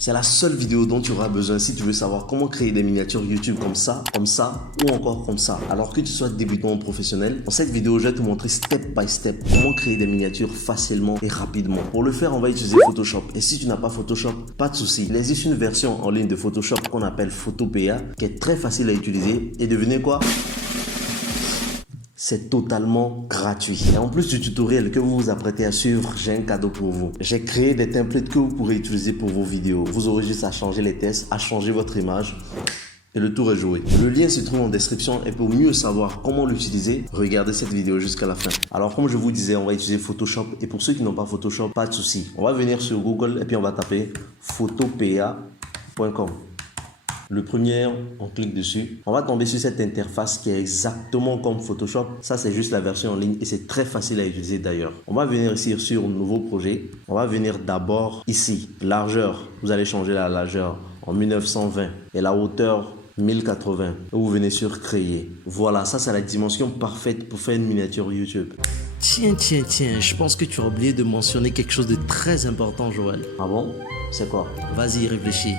C'est la seule vidéo dont tu auras besoin si tu veux savoir comment créer des miniatures YouTube comme ça ou encore comme ça. Alors que tu sois débutant ou professionnel, dans cette vidéo, je vais te montrer step by step comment créer des miniatures facilement et rapidement. Pour le faire, on va utiliser Photoshop. Et si tu n'as pas Photoshop, pas de souci. Il existe une version en ligne de Photoshop qu'on appelle Photopea qui est très facile à utiliser. Et devinez quoi? C'est totalement gratuit. Et en plus du tutoriel que vous vous apprêtez à suivre, j'ai un cadeau pour vous. J'ai créé des templates que vous pourrez utiliser pour vos vidéos. Vous aurez juste à changer les textes, à changer votre image et le tour est joué. Le lien se trouve en description et pour mieux savoir comment l'utiliser, regardez cette vidéo jusqu'à la fin. Alors comme je vous disais, on va utiliser Photoshop et pour ceux qui n'ont pas Photoshop, pas de souci. On va venir sur Google et puis on va taper photopea.com. Le premier, on clique dessus. On va tomber sur cette interface qui est exactement comme Photoshop. Ça, c'est juste la version en ligne et c'est très facile à utiliser d'ailleurs. On va venir ici sur Nouveau projet. On va venir d'abord ici, largeur. Vous allez changer la largeur en 1920 et la hauteur 1080. Et vous venez sur Créer. Voilà, ça c'est la dimension parfaite pour faire une miniature YouTube. Tiens, je pense que tu as oublié de mentionner quelque chose de très important, Joël. Ah bon? C'est quoi? Vas-y, réfléchis.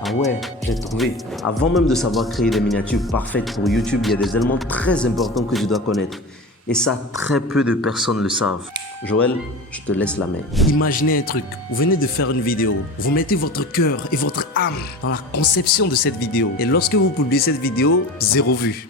Ah ouais, j'ai trouvé. Avant même de savoir créer des miniatures parfaites pour YouTube, il y a des éléments très importants que je dois connaître. Et ça, très peu de personnes le savent. Joël, je te laisse la main. Imaginez un truc. Vous venez de faire une vidéo. Vous mettez votre cœur et votre âme dans la conception de cette vidéo. Et lorsque vous publiez cette vidéo, 0 vue.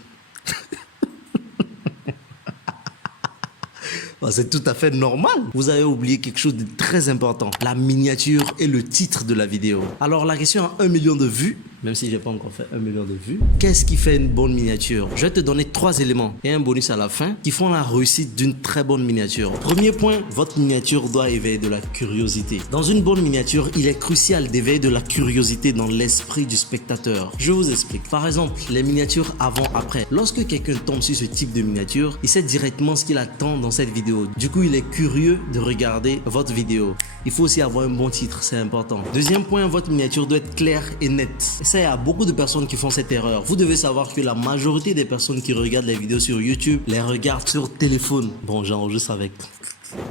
C'est tout à fait normal. Vous avez oublié quelque chose de très important. La miniature et le titre de la vidéo. Alors la question a 1 million de vues. Même si j'ai pas encore fait 1 million de vues. Qu'est-ce qui fait une bonne miniature? Je vais te donner 3 éléments et un bonus à la fin qui font la réussite d'une très bonne miniature. Premier point, votre miniature doit éveiller de la curiosité. Dans une bonne miniature, il est crucial d'éveiller de la curiosité dans l'esprit du spectateur. Je vous explique. Par exemple, les miniatures avant-après. Lorsque quelqu'un tombe sur ce type de miniature, il sait directement ce qu'il attend dans cette vidéo. Du coup, il est curieux de regarder votre vidéo. Il faut aussi avoir un bon titre, c'est important. Deuxième point, votre miniature doit être claire et nette. Ça, il y a beaucoup de personnes qui font cette erreur. Vous devez savoir que la majorité des personnes qui regardent les vidéos sur YouTube les regardent sur téléphone. Bon, j'enregistre avec.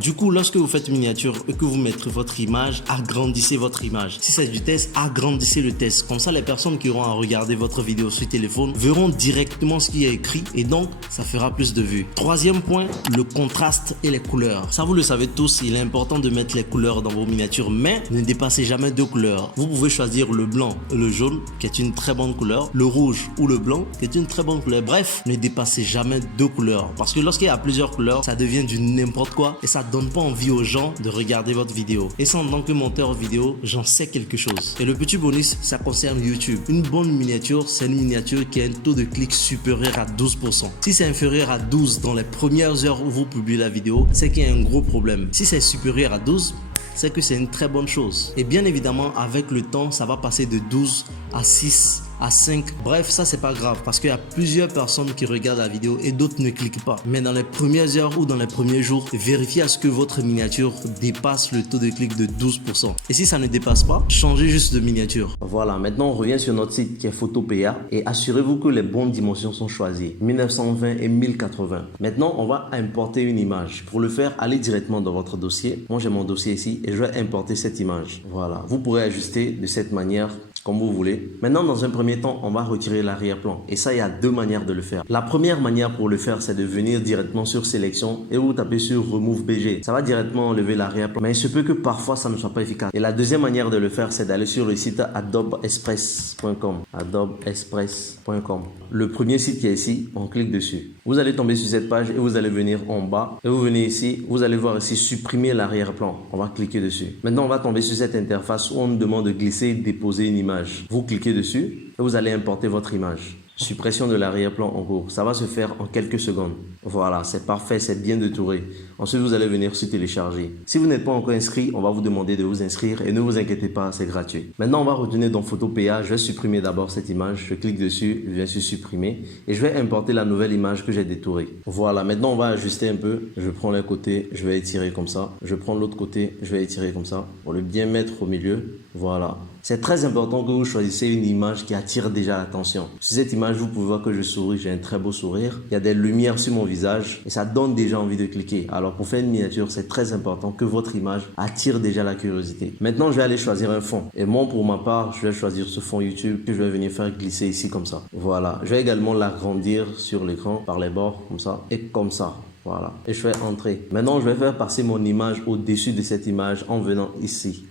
Du coup, lorsque vous faites une miniature et que vous mettez votre image, agrandissez votre image. Si c'est du test, agrandissez le test. Comme ça, les personnes qui auront à regarder votre vidéo sur téléphone verront directement ce qui est écrit et donc, ça fera plus de vues. Troisième point, le contraste et les couleurs. Ça, vous le savez tous, il est important de mettre les couleurs dans vos miniatures, mais ne dépassez jamais 2 couleurs. Vous pouvez choisir le blanc et le jaune, qui est une très bonne couleur, le rouge ou le blanc, qui est une très bonne couleur. Bref, ne dépassez jamais 2 couleurs. Parce que lorsqu'il y a plusieurs couleurs, ça devient du n'importe quoi. Et ça donne pas envie aux gens de regarder votre vidéo. Et ça, en tant que monteur vidéo, j'en sais quelque chose. Et le petit bonus, ça concerne YouTube. Une bonne miniature, c'est une miniature qui a un taux de clic supérieur à 12%. Si c'est inférieur à 12 dans les premières heures où vous publiez la vidéo, c'est qu'il y a un gros problème. Si c'est supérieur à 12, c'est que c'est une très bonne chose. Et bien évidemment, avec le temps, ça va passer de 12 à 6 à 5. Bref, ça c'est pas grave parce qu'il y a plusieurs personnes qui regardent la vidéo et d'autres ne cliquent pas. Mais dans les premières heures ou dans les premiers jours, vérifiez à ce que votre miniature dépasse le taux de clic de 12%. Et si ça ne dépasse pas, changez juste de miniature. Voilà, maintenant on revient sur notre site qui est Photopea et assurez-vous que les bonnes dimensions sont choisies, 1920 et 1080. Maintenant, on va importer une image. Pour le faire, allez directement dans votre dossier. Moi, j'ai mon dossier ici et je vais importer cette image. Voilà, vous pourrez ajuster de cette manière comme vous voulez. Maintenant, dans un premier temps, on va retirer l'arrière-plan. Et ça, il y a 2 manières de le faire. La première manière pour le faire, c'est de venir directement sur Sélection et vous tapez sur Remove BG. Ça va directement enlever l'arrière-plan. Mais il se peut que parfois, ça ne soit pas efficace. Et la deuxième manière de le faire, c'est d'aller sur le site adobeexpress.com. adobeexpress.com. Le premier site qui est ici, on clique dessus. Vous allez tomber sur cette page et vous allez venir en bas. Et vous venez ici, vous allez voir ici supprimer l'arrière-plan. On va cliquer dessus. Maintenant, on va tomber sur cette interface où on nous demande de glisser et déposer une image. Vous cliquez dessus et vous allez importer votre image. Suppression de l'arrière-plan en cours. Ça va se faire en quelques secondes. Voilà, c'est parfait, c'est bien détouré. Ensuite, vous allez venir sur télécharger. Si vous n'êtes pas encore inscrit, on va vous demander de vous inscrire et ne vous inquiétez pas, c'est gratuit. Maintenant, on va retourner dans Photopea. Je vais supprimer d'abord cette image. Je clique dessus, je viens sur supprimer et je vais importer la nouvelle image que j'ai détourée. Voilà, maintenant on va ajuster un peu. Je prends l'un côté, je vais étirer comme ça. Je prends l'autre côté, je vais étirer comme ça pour le bien mettre au milieu. Voilà. C'est très important que vous choisissez une image qui attire déjà l'attention. Si cette image image, vous pouvez voir que je souris, j'ai un très beau sourire. Il y a des lumières sur mon visage et ça donne déjà envie de cliquer. Alors pour faire une miniature, c'est très important que votre image attire déjà la curiosité. Maintenant, je vais aller choisir un fond. Et moi, pour ma part, je vais choisir ce fond YouTube que je vais venir faire glisser ici comme ça. Voilà. Je vais également l'agrandir sur l'écran par les bords comme ça et comme ça. Voilà. Et je fais entrer. Maintenant, je vais faire passer mon image au-dessus de cette image en venant ici.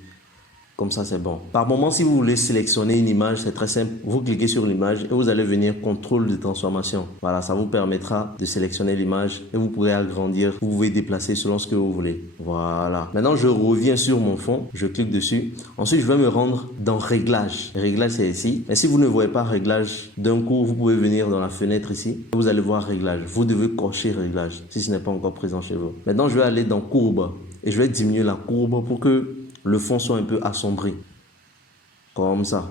Comme ça, c'est bon. Par moment, si vous voulez sélectionner une image, c'est très simple. Vous cliquez sur l'image et vous allez venir contrôle de transformation. Voilà, ça vous permettra de sélectionner l'image et vous pourrez agrandir. Vous pouvez déplacer selon ce que vous voulez. Voilà. Maintenant, je reviens sur mon fond. Je clique dessus. Ensuite, je vais me rendre dans Réglages. Réglages, c'est ici. Mais si vous ne voyez pas Réglages d'un coup, vous pouvez venir dans la fenêtre ici. Vous allez voir Réglages. Vous devez cocher Réglages si ce n'est pas encore présent chez vous. Maintenant, je vais aller dans Courbe et je vais diminuer la courbe pour que le fond soit un peu assombri, comme ça.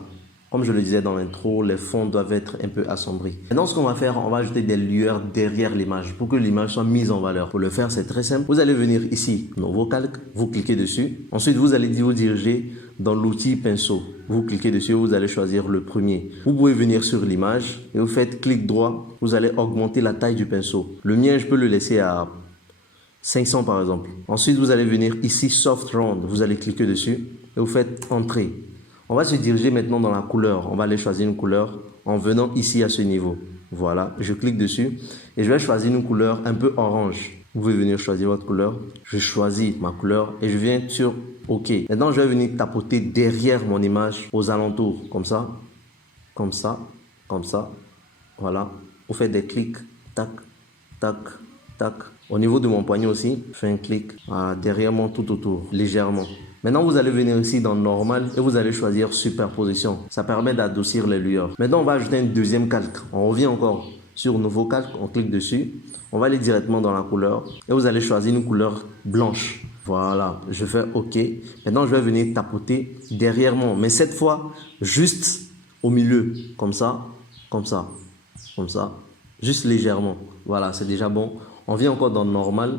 Comme je le disais dans l'intro, les fonds doivent être un peu assombris. Maintenant, ce qu'on va faire, on va ajouter des lueurs derrière l'image pour que l'image soit mise en valeur. Pour le faire, c'est très simple. Vous allez venir ici, Nouveau calque, vous cliquez dessus. Ensuite, vous allez vous diriger dans l'outil pinceau. Vous cliquez dessus, vous allez choisir le premier. Vous pouvez venir sur l'image et vous faites clic droit. Vous allez augmenter la taille du pinceau. Le mien, je peux le laisser à 500 par exemple. Ensuite, vous allez venir ici, Soft Round. Vous allez cliquer dessus et vous faites Entrée. On va se diriger maintenant dans la couleur. On va aller choisir une couleur en venant ici à ce niveau. Voilà, je clique dessus et je vais choisir une couleur un peu orange. Vous pouvez venir choisir votre couleur. Je choisis ma couleur et je viens sur OK. Maintenant, je vais venir tapoter derrière mon image aux alentours. Comme ça, comme ça, comme ça. Voilà. Vous faites des clics. Tac, tac, tac. Au niveau de mon poignet aussi, je fais un clic derrière moi tout autour, légèrement. Maintenant, vous allez venir ici dans Normal et vous allez choisir Superposition. Ça permet d'adoucir les lueurs. Maintenant, on va ajouter un deuxième calque. On revient encore sur Nouveau calque, on clique dessus. On va aller directement dans la couleur et vous allez choisir une couleur blanche. Voilà, je fais OK. Maintenant, je vais venir tapoter derrière moi, mais cette fois, juste au milieu, comme ça, comme ça, comme ça, juste légèrement. Voilà, c'est déjà bon. On vient encore dans Normal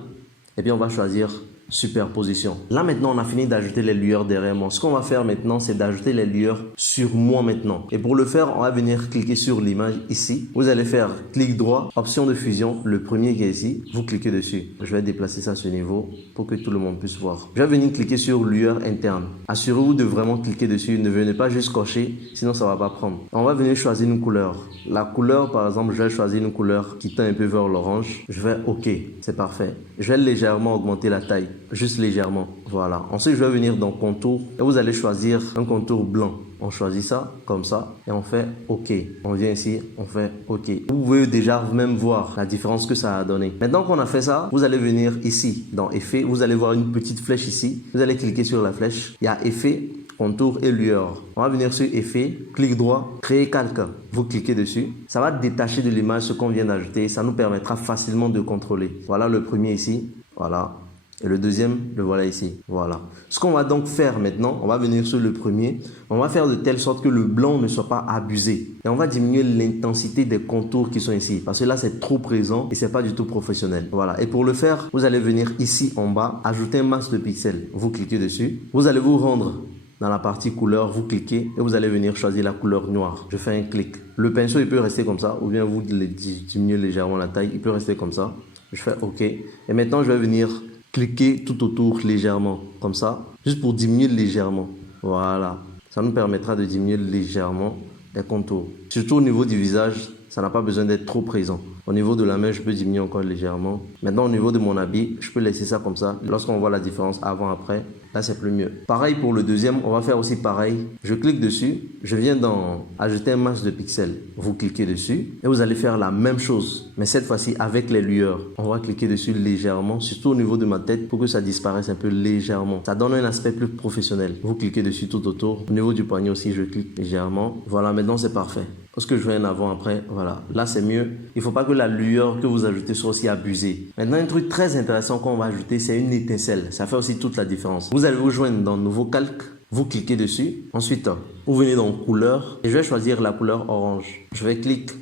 et puis on va choisir Superposition. Là maintenant, on a fini d'ajouter les lueurs derrière moi. Ce qu'on va faire maintenant, c'est d'ajouter les lueurs sur moi maintenant. Et pour le faire, on va venir cliquer sur l'image ici. Vous allez faire clic droit, option de fusion, le premier qui est ici. Vous cliquez dessus. Je vais déplacer ça à ce niveau pour que tout le monde puisse voir. Je vais venir cliquer sur lueur interne. Assurez-vous de vraiment cliquer dessus. Ne venez pas juste cocher, sinon ça va pas prendre. On va venir choisir une couleur. La couleur, par exemple, je vais choisir une couleur qui tend un peu vers l'orange. Je vais OK, c'est parfait. Je vais légèrement augmenter la taille. Juste légèrement, voilà. Ensuite, je vais venir dans contour et vous allez choisir un contour blanc. On choisit ça, comme ça, et on fait OK. On vient ici, on fait OK. Vous pouvez déjà même voir la différence que ça a donné. Maintenant qu'on a fait ça, vous allez venir ici, dans Effet. Vous allez voir une petite flèche ici. Vous allez cliquer sur la flèche. Il y a Effet, contour et lueur. On va venir sur Effet, clic droit, Créer calque. Vous cliquez dessus. Ça va détacher de l'image ce qu'on vient d'ajouter. Ça nous permettra facilement de contrôler. Voilà le premier ici. Voilà. Et le deuxième, le voilà ici. Voilà. Ce qu'on va donc faire maintenant, on va venir sur le premier. On va faire de telle sorte que le blanc ne soit pas abusé. Et on va diminuer l'intensité des contours qui sont ici. Parce que là, c'est trop présent et c'est pas du tout professionnel. Voilà. Et pour le faire, vous allez venir ici en bas, ajouter un max de pixels. Vous cliquez dessus. Vous allez vous rendre dans la partie couleur, vous cliquez et vous allez venir choisir la couleur noire. Je fais un clic. Le pinceau, il peut rester comme ça ou bien vous diminuez légèrement la taille. Il peut rester comme ça. Je fais OK. Et maintenant, je vais venir cliquer tout autour légèrement, comme ça, juste pour diminuer légèrement. Voilà, ça nous permettra de diminuer légèrement les contours. Surtout au niveau du visage, ça n'a pas besoin d'être trop présent. Au niveau de la main, je peux diminuer encore légèrement. Maintenant, au niveau de mon habit, je peux laisser ça comme ça. Lorsqu'on voit la différence avant-après, là, c'est plus mieux. Pareil pour le deuxième, on va faire aussi pareil. Je clique dessus, je viens dans ajouter un max de pixels. Vous cliquez dessus et vous allez faire la même chose. Mais cette fois-ci, avec les lueurs. On va cliquer dessus légèrement, surtout au niveau de ma tête, pour que ça disparaisse un peu légèrement. Ça donne un aspect plus professionnel. Vous cliquez dessus tout autour. Au niveau du poignet aussi, je clique légèrement. Voilà, maintenant, c'est parfait. Lorsque je fais un avant-après, voilà. Là, c'est mieux. Il ne faut pas que la lueur que vous ajoutez soit aussi abusée. Maintenant, un truc très intéressant qu'on va ajouter, c'est une étincelle. Ça fait aussi toute la différence. Vous allez vous joindre dans Nouveau calque. Vous cliquez dessus. Ensuite, vous venez dans Couleur. Et je vais choisir la couleur orange. Je vais cliquer.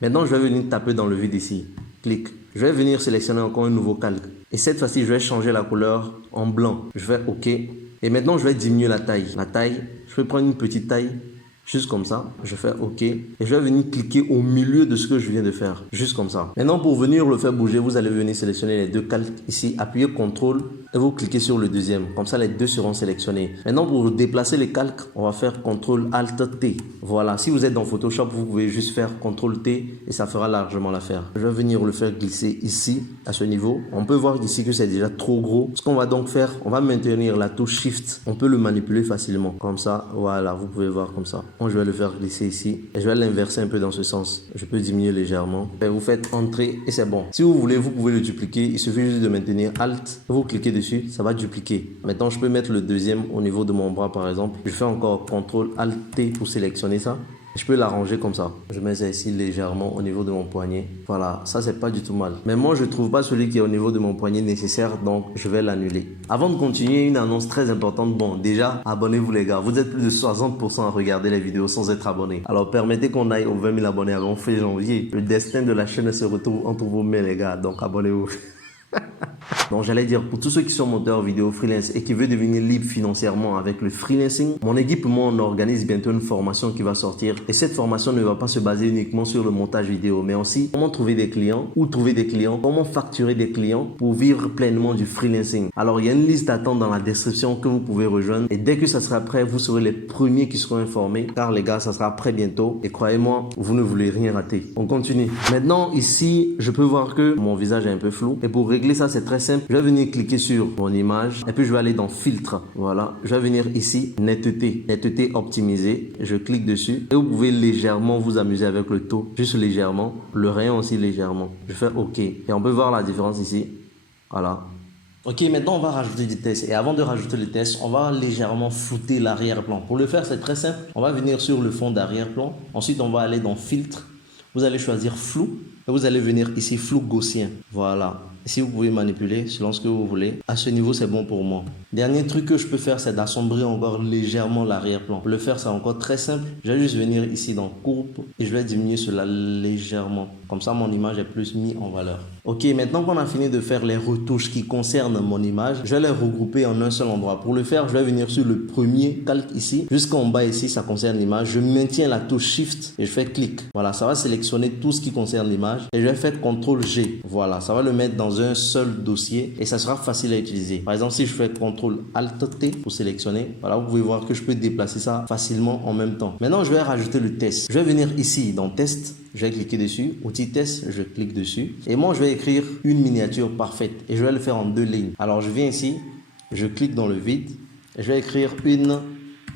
Maintenant, je vais venir taper dans le vide ici. Clic. Je vais venir sélectionner encore un nouveau calque. Et cette fois-ci, je vais changer la couleur en blanc. Je vais OK. Et maintenant, je vais diminuer la taille. La taille, je vais prendre une petite taille. Juste comme ça, je fais OK. Et je vais venir cliquer au milieu de ce que je viens de faire. Juste comme ça. Maintenant, pour venir le faire bouger, vous allez venir sélectionner les deux calques ici. Appuyez CTRL et vous cliquez sur le deuxième. Comme ça, les deux seront sélectionnés. Maintenant, pour déplacer les calques, on va faire CTRL ALT T. Voilà. Si vous êtes dans Photoshop, vous pouvez juste faire CTRL T et ça fera largement l'affaire. Je vais venir le faire glisser ici, à ce niveau. On peut voir ici que c'est déjà trop gros. Ce qu'on va donc faire, on va maintenir la touche Shift. On peut le manipuler facilement. Comme ça, voilà. Vous pouvez voir comme ça. Je vais le faire glisser ici et je vais l'inverser un peu dans ce sens. Je peux diminuer légèrement. Et vous faites entrer et c'est bon. Si vous voulez, vous pouvez le dupliquer. Il suffit juste de maintenir Alt. Vous cliquez dessus, ça va dupliquer. Maintenant, je peux mettre le deuxième au niveau de mon bras par exemple. Je fais encore CTRL Alt T pour sélectionner ça. Je peux l'arranger comme ça. Je mets ça ici légèrement au niveau de mon poignet. Voilà, ça c'est pas du tout mal. Mais moi je trouve pas celui qui est au niveau de mon poignet nécessaire, donc je vais l'annuler. Avant de continuer, une annonce très importante. Bon, déjà, abonnez-vous les gars. Vous êtes plus de 60% à regarder les vidéos sans être abonné. Alors permettez qu'on aille aux 20 000 abonnés avant fin janvier. Le destin de la chaîne se retrouve entre vos mains les gars, donc abonnez-vous. Donc j'allais dire, pour tous ceux qui sont monteurs vidéo freelance et qui veulent devenir libre financièrement avec le freelancing, mon équipe et moi on organise bientôt une formation qui va sortir. Et cette formation ne va pas se baser uniquement sur le montage vidéo, mais aussi comment trouver des clients, où trouver des clients, comment facturer des clients pour vivre pleinement du freelancing. Alors il y a une liste d'attente dans la description que vous pouvez rejoindre et dès que ça sera prêt, vous serez les premiers qui seront informés car les gars, ça sera prêt bientôt et croyez-moi, vous ne voulez rien rater. On continue. Maintenant ici, je peux voir que mon visage est un peu flou et pour régler ça, c'est très simple. Je vais venir cliquer sur mon image et puis je vais aller dans filtre. Voilà, je vais venir ici, netteté optimisée. Je clique dessus et vous pouvez légèrement vous amuser avec le taux, juste légèrement, le rayon aussi légèrement. Je fais OK et on peut voir la différence ici. Voilà. Ok, maintenant on va rajouter des tests et avant de rajouter les tests, on va légèrement flouter l'arrière-plan. Pour le faire, c'est très simple. On va venir sur le fond d'arrière-plan. Ensuite, on va aller dans filtre. Vous allez choisir flou et vous allez venir ici flou gaussien. Voilà. Ici, vous pouvez manipuler selon ce que vous voulez. À ce niveau, c'est bon pour moi. Dernier truc que je peux faire, c'est d'assombrir encore légèrement l'arrière-plan. Pour le faire, c'est encore très simple. Je vais juste venir ici dans courbe et je vais diminuer cela légèrement. Comme ça, mon image est plus mise en valeur. Ok, maintenant qu'on a fini de faire les retouches qui concernent mon image, je vais les regrouper en un seul endroit. Pour le faire, je vais venir sur le premier calque ici. Jusqu'en bas ici, ça concerne l'image. Je maintiens la touche Shift et je fais clic. Voilà, ça va sélectionner tout ce qui concerne l'image. Et je vais faire CTRL G. Voilà, ça va le mettre dans un seul dossier et ça sera facile à utiliser. Par exemple, si je fais CTRL ALT T pour sélectionner, voilà, vous pouvez voir que je peux déplacer ça facilement en même temps. Maintenant, je vais rajouter le test. Je vais venir ici dans test. Je vais cliquer dessus. Outil test, je clique dessus. Et moi, je vais écrire une miniature parfaite. Et je vais le faire en 2 lignes. Alors, je viens ici. Je clique dans le vide. Et je vais écrire une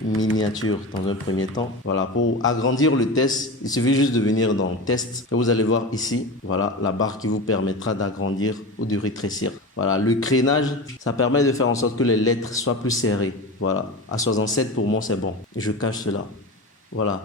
miniature dans un premier temps. Voilà, pour agrandir le test, il suffit juste de venir dans test. Et vous allez voir ici, voilà, la barre qui vous permettra d'agrandir ou de rétrécir. Voilà, le crénage, ça permet de faire en sorte que les lettres soient plus serrées. Voilà, à 67 pour moi, c'est bon. Et je cache cela. Voilà.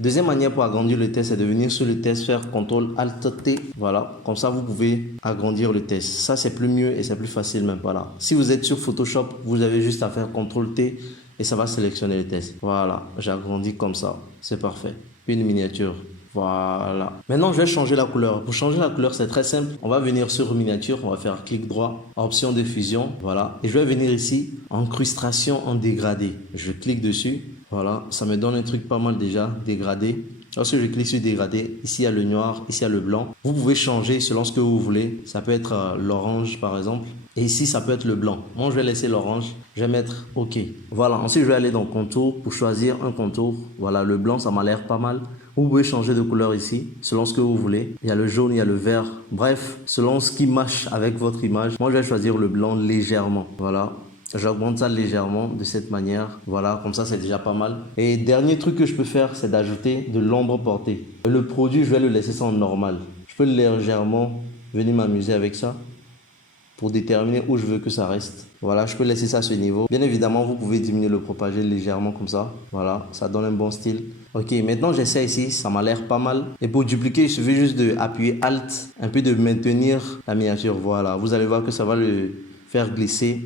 Deuxième manière pour agrandir le test, c'est de venir sur le test, faire CTRL ALT T. Voilà, comme ça vous pouvez agrandir le test. Ça c'est plus mieux et c'est plus facile même. Voilà. Si vous êtes sur Photoshop, vous avez juste à faire CTRL T et ça va sélectionner le test. Voilà, j'agrandis comme ça. C'est parfait. Une miniature. Voilà. Maintenant, je vais changer la couleur. Pour changer la couleur, c'est très simple. On va venir sur miniature, on va faire clic droit, option de fusion. Voilà. Et je vais venir ici, incrustation en dégradé. Je clique dessus. Voilà, ça me donne un truc pas mal déjà, dégradé. Lorsque je clique sur dégradé, ici il y a le noir, ici il y a le blanc. Vous pouvez changer selon ce que vous voulez. Ça peut être l'orange par exemple. Et ici ça peut être le blanc. Moi je vais laisser l'orange, je vais mettre OK. Voilà, ensuite je vais aller dans contour pour choisir un contour. Voilà, le blanc ça m'a l'air pas mal. Vous pouvez changer de couleur ici, selon ce que vous voulez. Il y a le jaune, il y a le vert. Bref, selon ce qui matche avec votre image. Moi je vais choisir le blanc légèrement. Voilà. J'augmente ça légèrement de cette manière. Voilà, comme ça c'est déjà pas mal. Et dernier truc que je peux faire, c'est d'ajouter de l'ombre portée. Le produit, je vais le laisser ça en normal. Je peux légèrement venir m'amuser avec ça pour déterminer où je veux que ça reste. Voilà, je peux laisser ça à ce niveau. Bien évidemment, vous pouvez diminuer le propagé légèrement comme ça. Voilà, ça donne un bon style. Ok, maintenant j'essaie ici, ça m'a l'air pas mal. Et pour dupliquer, il suffit juste d'appuyer Alt, un peu de maintenir la miniature. Voilà, vous allez voir que ça va le faire glisser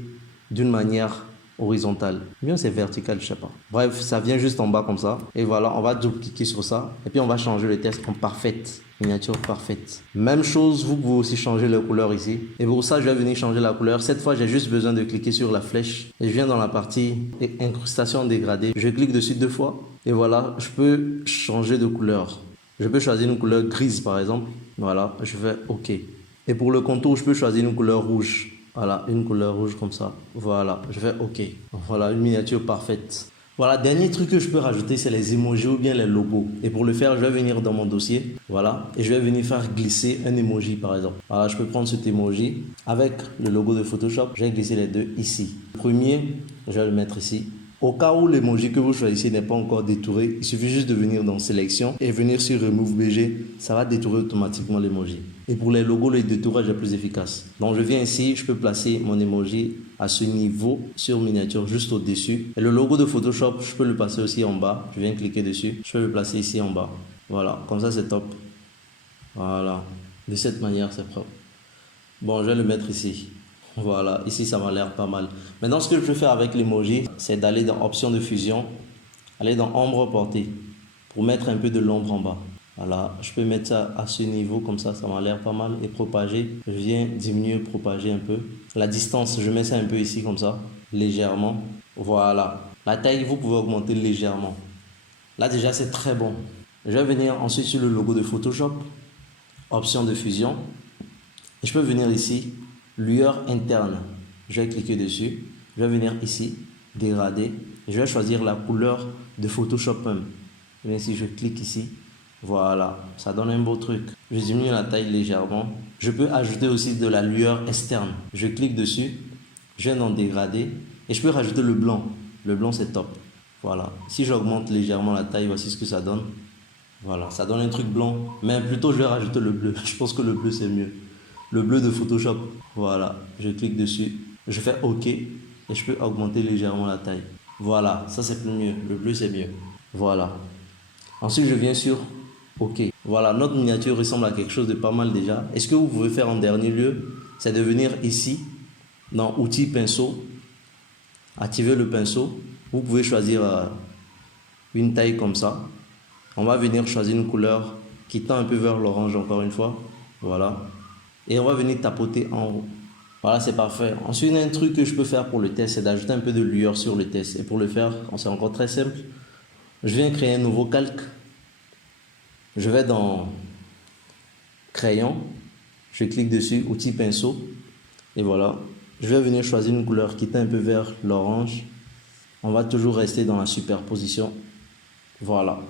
d'une manière horizontal. Bien, c'est vertical, je sais pas. Bref, ça vient juste en bas comme ça. Et voilà, on va double-cliquer sur ça. Et puis, on va changer le texte en parfaite. Miniature parfaite. Même chose, vous pouvez aussi changer la couleur ici. Et pour ça, je vais venir changer la couleur. Cette fois, j'ai juste besoin de cliquer sur la flèche. Et je viens dans la partie incrustation dégradée. Je clique dessus 2 fois. Et voilà, je peux changer de couleur. Je peux choisir une couleur grise, par exemple. Voilà, je fais OK. Et pour le contour, je peux choisir une couleur rouge. Voilà, une couleur rouge comme ça. Voilà, je fais OK. Voilà, une miniature parfaite. Voilà, dernier truc que je peux rajouter, c'est les emojis ou bien les logos. Et pour le faire, je vais venir dans mon dossier. Voilà, et je vais venir faire glisser un emoji, par exemple. Voilà, je peux prendre cet emoji avec le logo de Photoshop. Je vais glisser les deux ici. Le premier, je vais le mettre ici. Au cas où l'emoji que vous choisissez n'est pas encore détouré, il suffit juste de venir dans Sélection et venir sur Remove BG. Ça va détourer automatiquement l'emoji. Et pour les logos, le détourage est plus efficace. Donc je viens ici, je peux placer mon emoji à ce niveau sur miniature, juste au-dessus. Et le logo de Photoshop, je peux le placer aussi en bas. Je viens cliquer dessus. Je peux le placer ici en bas. Voilà, comme ça c'est top. Voilà, de cette manière c'est propre. Bon, je vais le mettre ici. Voilà, ici ça m'a l'air pas mal. Maintenant, ce que je peux faire avec l'emoji, c'est d'aller dans option de fusion, aller dans ombre portée pour mettre un peu de l'ombre en bas. Voilà, je peux mettre ça à ce niveau comme ça m'a l'air pas mal. Et propager, je viens diminuer, propager un peu. La distance, je mets ça un peu ici comme ça, légèrement. Voilà, la taille, vous pouvez augmenter légèrement. Là déjà, c'est très bon. Je vais venir ensuite sur le logo de Photoshop, option de fusion. Et je peux venir ici. Lueur interne, je vais cliquer dessus, je vais venir ici, dégrader, je vais choisir la couleur de Photoshop même. Et si je clique ici, voilà, ça donne un beau truc. Je diminue la taille légèrement. Je peux ajouter aussi de la lueur externe. Je clique dessus, je viens dans dégrader et je peux rajouter le blanc. Le blanc c'est top. Voilà, si j'augmente légèrement la taille, voici ce que ça donne. Voilà, ça donne un truc blanc, mais plutôt je vais rajouter le bleu. Je pense que le bleu c'est mieux. Le bleu de Photoshop, voilà, je clique dessus, je fais OK et je peux augmenter légèrement la taille. Voilà, ça c'est plus mieux, le bleu c'est mieux. Voilà. Ensuite, je viens sur OK. Voilà, notre miniature ressemble à quelque chose de pas mal déjà. Et ce que vous pouvez faire en dernier lieu, c'est de venir ici, dans Outils pinceau, activer le pinceau. Vous pouvez choisir une taille comme ça. On va venir choisir une couleur qui tend un peu vers l'orange encore une fois. Voilà. Et on va venir tapoter en haut. Voilà, c'est parfait. Ensuite, un truc que je peux faire pour le test, c'est d'ajouter un peu de lueur sur le test. Et pour le faire, c'est encore très simple. Je viens créer un nouveau calque. Je vais dans Crayon. Je clique dessus, Outils pinceau. Et voilà. Je vais venir choisir une couleur qui tend un peu vers l'orange. On va toujours rester dans la superposition. Voilà.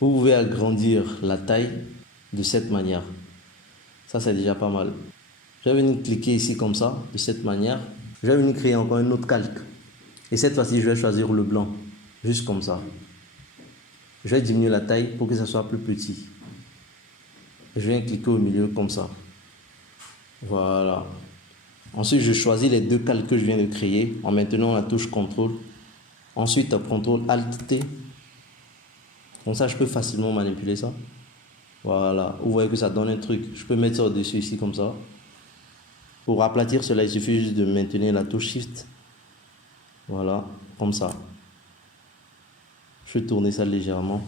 Vous pouvez agrandir la taille de cette manière. Ça, c'est déjà pas mal. Je vais venir cliquer ici comme ça, de cette manière. Je vais venir créer encore un autre calque. Et cette fois-ci, je vais choisir le blanc. Juste comme ça. Je vais diminuer la taille pour que ça soit plus petit. Je viens cliquer au milieu comme ça. Voilà. Ensuite, je choisis les deux calques que je viens de créer en maintenant la touche CTRL. Ensuite, CTRL ALT T. Comme ça, je peux facilement manipuler ça. Voilà, vous voyez que ça donne un truc. Je peux mettre ça au-dessus ici comme ça. Pour aplatir cela, il suffit juste de maintenir la touche Shift. Voilà, comme ça. Je vais tourner ça légèrement.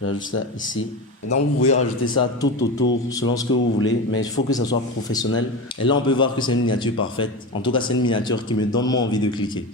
J'ajoute ça ici. Donc vous pouvez rajouter ça tout autour selon ce que vous voulez. Mais il faut que ça soit professionnel. Et là, on peut voir que c'est une miniature parfaite. En tout cas, c'est une miniature qui me donne moins envie de cliquer.